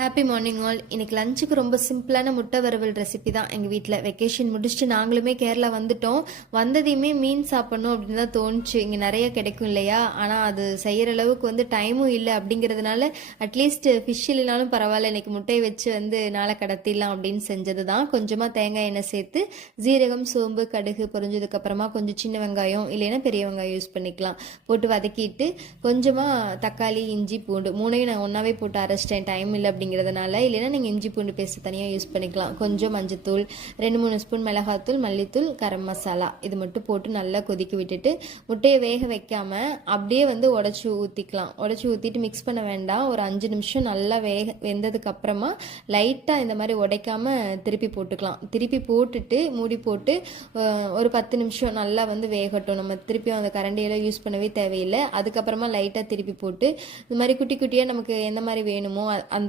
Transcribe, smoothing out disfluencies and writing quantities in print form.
Happy morning all. இன்னைக்கு லஞ்சுக்கு ரொம்ப சிம்பிளான முட்டை வறுவல் ரெசிபி தான். எங்கள் வீட்டில் வெக்கேஷன் முடிச்சுட்டு நாங்களுமே கேரளா வந்துட்டோம். வந்ததையுமே மீன் சாப்பிடணும் அப்படின்னு தான் தோணுச்சு. இங்கே நிறைய கிடைக்கும் இல்லையா, ஆனால் அது செய்கிற அளவுக்கு டைமும் இல்லை. அப்படிங்கிறதுனால அட்லீஸ்ட் ஃபிஷ் இல்லைனாலும் பரவாயில்ல, இன்னைக்கு முட்டையை வச்சு நாளை கடத்திடலாம் அப்படின்னு செஞ்சது தான். கொஞ்சமாக தேங்காய் எண்ணெய் சேர்த்து ஜீரகம், சோம்பு, கடுகு பொரிஞ்சதுக்கப்புறமா கொஞ்சம் சின்ன வெங்காயம் இல்லைன்னா பெரிய வெங்காயம் யூஸ் பண்ணிக்கலாம் போட்டு வதக்கிட்டு, கொஞ்சமாக தக்காளி, இஞ்சி, பூண்டு மூணையும் நான் ஒன்றாவே போட்டு அரைச்சிட்டேன், டைம் இல்லை அப்படிங்கிறதுனால. இல்லைன்னா நீங்கள் இஞ்சி பூண்டு பேஸ்ட் தனியாக யூஸ் பண்ணிக்கலாம். கொஞ்சம் மஞ்சத்தூள், 2-3 ஸ்பூன் மிளகாத்தூள், மல்லித்தூள், கரம் மசாலா இது மட்டும் போட்டு நல்லா கொதிக்க விட்டுட்டு முட்டையை வேக வைக்காமல் அப்படியே உடச்சி ஊற்றிக்கலாம். உடச்சி ஊற்றிட்டு மிக்ஸ் பண்ண வேண்டாம். ஒரு 5 நிமிஷம் நல்லா வெந்ததுக்கு அப்புறமா லைட்டாக இந்த மாதிரி உடைக்காம திருப்பி போட்டுக்கலாம். திருப்பி போட்டுட்டு மூடி போட்டு ஒரு 10 நிமிஷம் நல்லா வேகட்டும். நம்ம திருப்பியும் அந்த கரண்டியெல்லாம் யூஸ் பண்ணவே தேவையில்லை. அதுக்கப்புறமா லைட்டாக திருப்பி போட்டு இந்த மாதிரி குட்டி குட்டியாக நமக்கு எந்த மாதிரி வேணுமோ அந்த